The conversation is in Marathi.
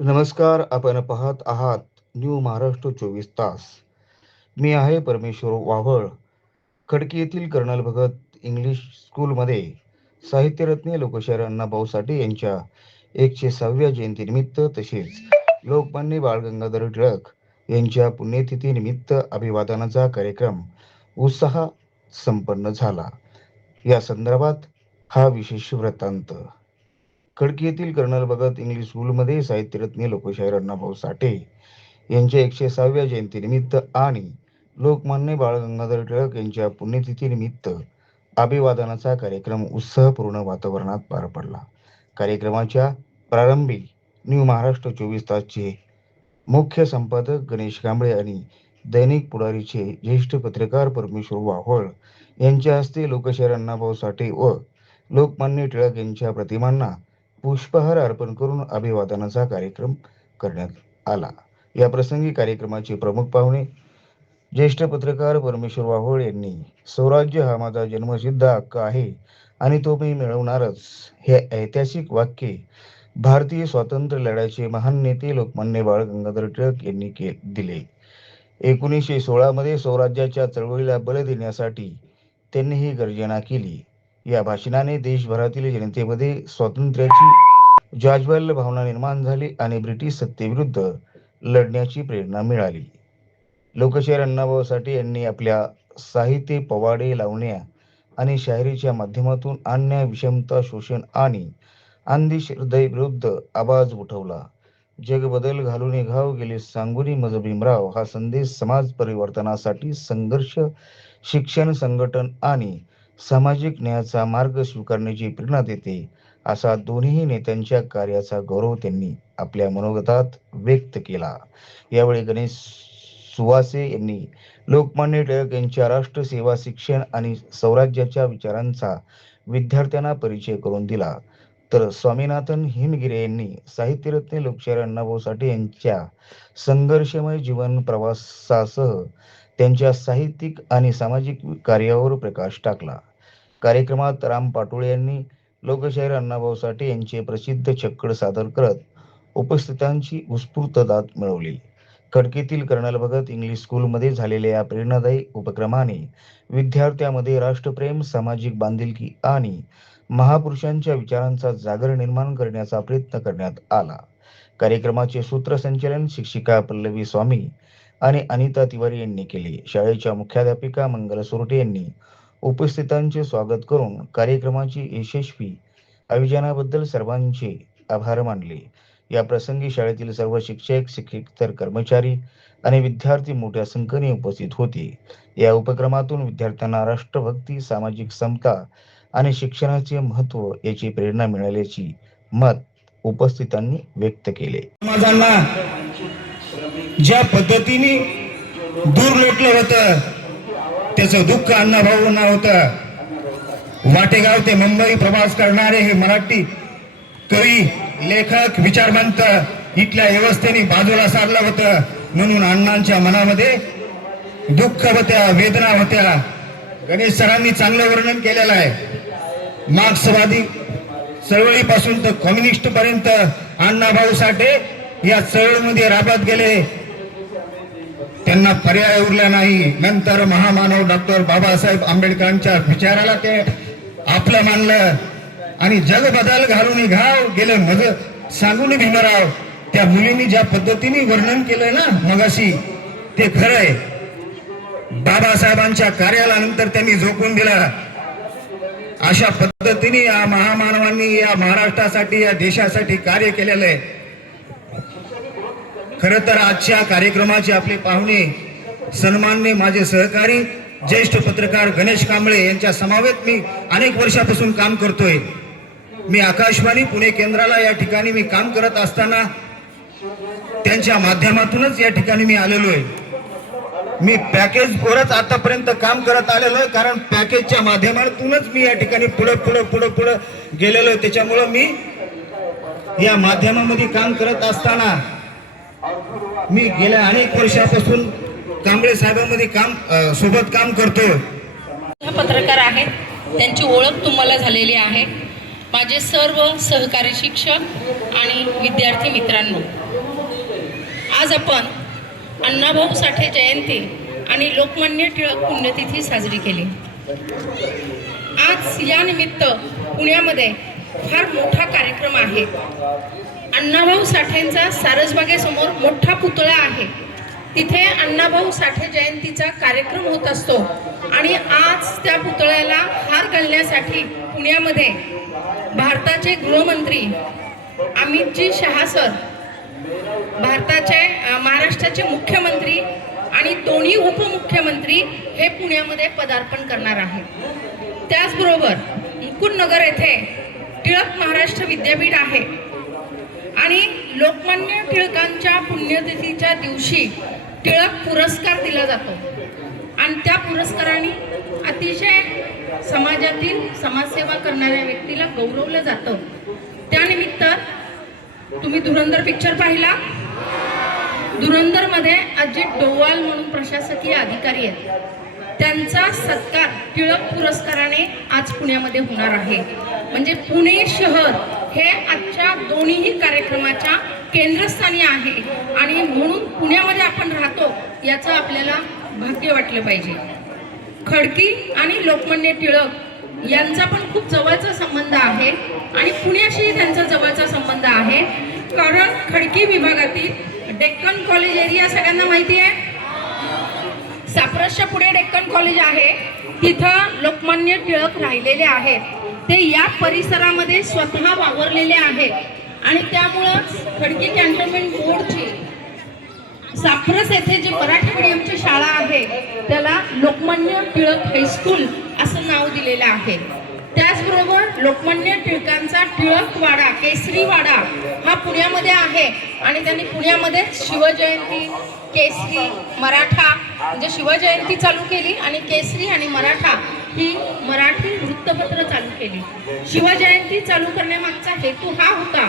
नमस्कार. आपण पाहत आहात न्यू महाराष्ट्र 24 तास. मी आहे परमेश्वर वाव्हळ. खडकी येथील कर्नल भगत इंग्लिश स्कूलमध्ये साहित्यरत्ने लोकशाहीर अण्णाभाऊ साठे यांच्या 106व्या जयंतीनिमित्त तसेच लोकमान्य बाळ गंगाधर टिळक यांच्या पुण्यतिथीनिमित्त अभिवादनाचा कार्यक्रम उत्साहात संपन्न झाला. या संदर्भात हा विशेष वृत्तांत. खडकी येथील कर्नल भगत इंग्लिश स्कूलमध्ये साहित्यरत्ने लोकशाहीर अण्णाभाऊ साठे यांच्या 106व्या जयंतीनिमित्त आणि लोकमान्य बाळ गंगाधर टिळक यांच्या पुण्यतिथीनिमित्त अभिवादनाचा कार्यक्रम उत्साहपूर्ण वातावरणात पार पडला. कार्यक्रमाच्या प्रारंभी न्यू महाराष्ट्र 24 तासचे मुख्य संपादक गणेश कांबळे आणि दैनिक पुढारीचे ज्येष्ठ पत्रकार परमेश्वर वाव्हळ यांच्या हस्ते लोकशाहीर अण्णाभाऊ साठे व लोकमान्य टिळक यांच्या प्रतिमांना पुष्पहार अर्पण करून अभिवादनाचा कार्यक्रम करण्यात आला. या प्रसंगी कार्यक्रमाचे प्रमुख पाहुणे ज्येष्ठ पत्रकार परमेश्वर वाव्हळ यांनी स्वराज्य हा माझा जन्मसिद्ध हक्क आहे आणि तो मी मिळवणारच हे ऐतिहासिक वाक्य भारतीय स्वातंत्र्य लढ्याचे महान नेते लोकमान्य बाळ गंगाधर टिळक यांनी दिले. 1916 मध्ये स्वराज्याच्या चळवळीला बळ देण्यासाठी त्यांनी ही गर्जना केली. या भाषणाने देशभरातील जनतेमध्ये स्वातंत्र्याची जाज्वल्य भावना निर्माण झाली आणि ब्रिटिश सत्तेविरुद्ध लढण्याची प्रेरणा मिळाली. लोकशाहीर अण्णाभाऊ साठे यांनी आपल्या साहित्य, पोवाडे, लावण्या आणि शायरीच्या माध्यमातून अन्याय, विषमता, शोषण आणि अंधश्रद्धेविरुद्ध आवाज उठवला. जग बदल घालून घाव गेले सांगुनी मज भीमराव हा संदेश समाज परिवर्तनासाठी संघर्ष, शिक्षण, संघटन आणि सामाजिक न्यायाचा मार्ग स्वीकारण्याची प्रेरणा देते, असा दोन्ही नेत्यांच्या कार्याचा गौरव त्यांनी आपल्या मनोगतात व्यक्त केला. यावेळी गणेश सुवासे यांनी लोकमान्य टिळक यांच्या राष्ट्रसेवा, शिक्षण आणि स्वराज्याच्या विचारांचा विद्यार्थ्यांना परिचय करून दिला. तर स्वामीनाथन हिमगिरे यांनी साहित्यरत्ने लोकशाहीर अण्णाभाऊ साठे यांच्या संघर्षमय जीवन प्रवासासह त्यांच्या साहित्यिक आणि सामाजिक कार्यावर प्रकाश टाकला. कार्यक्रमात राम पाटोळे यांनी लोकशाहीर अण्णाभाऊ साठे यांचे प्रसिद्ध छक्कड सादर करत उपस्थितांची उत्स्फूर्त दाद मिळवली. खडकीतील कर्नल भगत इंग्लिश स्कूलमध्ये झालेल्या या प्रेरणादायी उपक्रमाने विद्यार्थ्यांमध्ये राष्ट्रप्रेम, सामाजिक बांधिलकी आणि महापुरुषांच्या विचारांचा जागर निर्माण करण्याचा प्रयत्न करण्यात आला. कार्यक्रमाचे सूत्रसंचालन शिक्षिका पल्लवी स्वामी आणि अनिता तिवारी यांनी केले. शाळेच्या मुख्याध्यापिका मंगल सोरटे यांनी उपस्थितांचे स्वागत करून कार्यक्रमाची यशस्वी आयोजनाबद्दल सर्वांचे आभार मानले. या प्रसंगी शाळेतील सर्व शिक्षक, शिक्षकेतर कर्मचारी आणि विद्यार्थी मोठ्या संख्येने उपस्थित होते. या उपक्रमातून विद्यार्थ्यांना राष्ट्रभक्ती, सामाजिक समता आणि शिक्षणाचे महत्त्व याची प्रेरणा मिळाल्याचे मत उपस्थितांनी व्यक्त केले. समाजांना ज्या पद्धतीने दूर लोटलं होतं त्याचं दुःख अण्णाभाऊंना होतं. वाटेगाव ते मुंबई प्रवास करणारे हे मराठी कवी, लेखक, विचारवंत इथल्या व्यवस्थेने बाजूला सारलं होतं. म्हणून अण्णांच्या मनामध्ये दुःख होत्या, वेदना होत्या. गणेश सरांनी चांगलं वर्णन केलेलं आहे. मार्क्सवादी चळवळीपासून तर कम्युनिस्ट पर्यंत अण्णाभाऊ साठे या चळवळीमध्ये राबत गेले. त्यांना पर्याय उरला नाही. नंतर महामानव डॉक्टर बाबासाहेब आंबेडकरांच्या विचाराला ते आपलं मानलं आणि जग बदल घालून घाव गेले मज सांगून भीमराव. त्या मुलींनी ज्या पद्धतीने वर्णन केलंय ना मगाशी, ते खरंय. बाबासाहेबांच्या कार्याला नंतर त्यांनी झोकून दिला. अशा पद्धतीने या महामानवांनी या महाराष्ट्रासाठी, या देशासाठी कार्य केलेलं आहे. खरं तर आजच्या कार्यक्रमाचे आपले पाहुणे, सन्माननीय माझे सहकारी ज्येष्ठ पत्रकार गणेश कांबळे यांच्या समवेत मी अनेक वर्षापासून काम करतोय. मी आकाशवाणी पुणे केंद्राला या ठिकाणी मी काम करत असताना त्यांच्या माध्यमातूनच या ठिकाणी मी आलेलो आहे. मी पॅकेजवरच आतापर्यंत काम करत आलेलो आहे, कारण पॅकेजच्या माध्यमातूनच मी या ठिकाणी पुढे गेलेलो आहे. त्याच्यामुळं मी या माध्यमामध्ये काम करत असताना मी गेल्या अनेक वर्षापासून कांबळे साहेबांमध्ये सोबत काम करतो. पत्रकार आहेत, त्यांची ओळख तुम्हाला झालेली आहे. माझे सर्व सहकारी शिक्षक आणि विद्यार्थी मित्रांनो, आज आपण अण्णाभाऊ साठे जयंती आणि लोकमान्य टिळक पुण्यतिथी साजरी केली. आज या निमित्त पुण्यामध्ये फार मोठा कार्यक्रम आहे. अण्णाभाऊ साठेंचा सारसबागेसमोर मोठा पुतळा आहे. तिथे अण्णाभाऊ साठे जयंतीचा कार्यक्रम होत असतो आणि आज त्या पुतळ्याला हार घालण्यासाठी पुण्यामध्ये भारताचे गृहमंत्री अमितजी शहा सर, महाराष्ट्राचे मुख्यमंत्री आणि दोन्ही उपमुख्यमंत्री हे पुण्यामध्ये पदार्पण करणार आहेत. त्याचबरोबर मुकुंदनगर येथे टिळक महाराष्ट्र विद्यापीठ आहे आणि लोकमान्य टिळकांच्या पुण्यतिथीच्या दिवशी टिळक पुरस्कार दिला जातो आणि त्या पुरस्काराने अतिशय समाजातील समाजसेवा करणाऱ्या व्यक्तीला गौरवलं जातं. त्यानिमित्त तुम्ही धुरंधर पिक्चर पाहिला. धुरंधरमध्ये अजित डोवाल म्हणून प्रशासकीय अधिकारी आहेत. त्यांचा सत्कार टिळक पुरस्काराने आज पुण्यामध्ये होणार आहे. म्हणजे पुणे शहर हे आजच्या दोन्ही कार्यक्रमाच्या केंद्रस्थानी आहे आणि म्हणून पुण्यामध्ये आपण राहतो याचं आपल्याला भाग्य वाटलं पाहिजे. खडकी आणि लोकमान्य टिळक यांचा पण खूप जवळचा संबंध आहे आणि पुण्याशी त्यांचा जवळचा संबंध आहे. कारण खडकी विभागातील डेक्कन कॉलेज एरिया सगळ्यांना माहिती आहे. सापरसच्या पुढे डेक्कन कॉलेज आहे. तिथं लोकमान्य टिळक राहिलेले आहेत. ते या परिसरामध्ये स्वतः वावरलेले आहेत आणि त्यामुळं खडकी कॅन्टोन्मेंट बोर्डची सापरस येथे जी मराठी मीडियमची शाळा आहे त्याला लोकमान्य टिळक हायस्कूल असं नाव दिलेलं आहे. त्याचबरोबर लोकमान्य टिळकांचा टिळकवाडा, केसरीवाडा हा पुण्यामध्ये आहे आणि त्यांनी पुण्यामध्ये शिवजयंती, केसरी, मराठा म्हणजे शिवजयंती चालू केली आणि केसरी आणि मराठा ही मराठी वृत्तपत्र चालू केली. शिवजयंती चालू करण्यामागचा हेतू हा होता